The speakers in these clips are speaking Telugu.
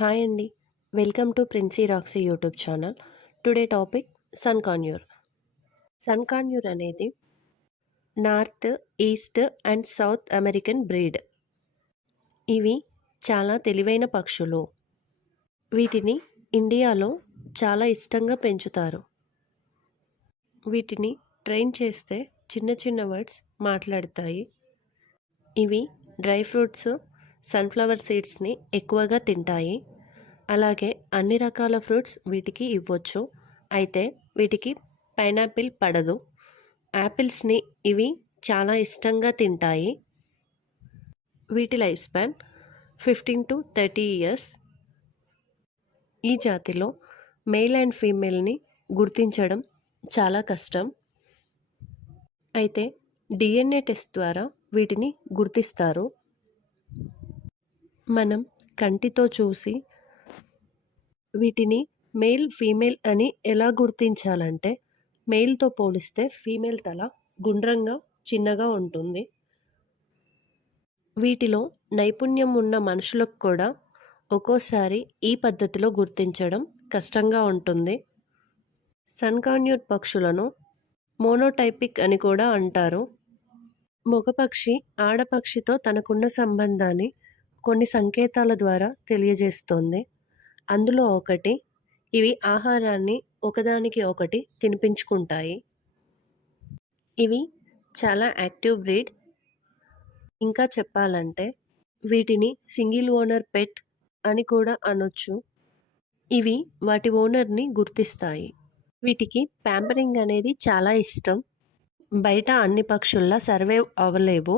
హాయ్ అండి. Welcome to Princy Roxy YouTube channel. Today topic sun conure. Sun conure అనేది north, east and south American breed. ఇవి చాలా తెలివైన పక్షులు. వీటిని ఇండియాలో చాలా ఇష్టంగా పెంచుతారు. వీటిని ట్రైన్ చేస్తే చిన్న చిన్న వర్డ్స్ మాట్లాడతాయి. ఇవి డ్రై ఫ్రూట్స్, సన్ఫ్లవర్ సీడ్స్ని ఎక్కువగా తింటాయి. అలాగే అన్ని రకాల ఫ్రూట్స్ వీటికి ఇవ్వచ్చు. అయితే వీటికి పైనాపిల్ పడదు. యాపిల్స్ని ఇవి చాలా ఇష్టంగా తింటాయి. వీటి లైఫ్ స్పాన్ 15 to 30 ఇయర్స్. ఈ జాతిలో మేల్ అండ్ ఫీమేల్ని గుర్తించడం చాలా కష్టం. అయితే డిఎన్ఏ టెస్ట్ ద్వారా వీటిని గుర్తిస్తారు. మనం కంటితో చూసి వీటిని మేల్, ఫీమేల్ అని ఎలా గుర్తించాలంటే, మేల్తో పోలిస్తే ఫీమేల్ తల గుండ్రంగా, చిన్నగా ఉంటుంది. వీటిలో నైపుణ్యం ఉన్న మనుషులకు కూడా ఒక్కోసారి ఈ పద్ధతిలో గుర్తించడం కష్టంగా ఉంటుంది. సన్ కాన్యూర్ పక్షులను మోనోటైపిక్ అని కూడా అంటారు. మగపక్షి ఆడపక్షితో తనకున్న సంబంధాన్ని కొన్ని సంకేతాల ద్వారా తెలియజేస్తుంది. అందులో ఒకటి, ఇవి ఆహారాన్ని ఒకదానికి ఒకటి తినిపించుకుంటాయి. ఇవి చాలా యాక్టివ్ బ్రీడ్. ఇంకా చెప్పాలంటే వీటిని సింగిల్ ఓనర్ పెట్ అని కూడా అనొచ్చు. ఇవి వాటి ఓనర్ని గుర్తిస్తాయి. వీటికి ప్యాంపరింగ్ అనేది చాలా ఇష్టం. బయట అన్ని పక్షుల్లా సర్వైవ్ అవ్వలేవు.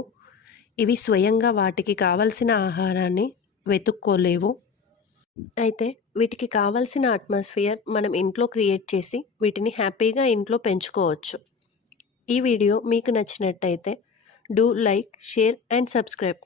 ఇవి స్వయంగా వాటికి కావలసిన ఆహారాన్ని వెతుక్కోలేవు. అయితే వీటికి కావాల్సిన అట్మాస్ఫియర్ మనం ఇంట్లో క్రియేట్ చేసి వీటిని హ్యాపీగా ఇంట్లో పెంచుకోవచ్చు. ఈ వీడియో మీకు నచ్చినట్టయితే do like, share and subscribe.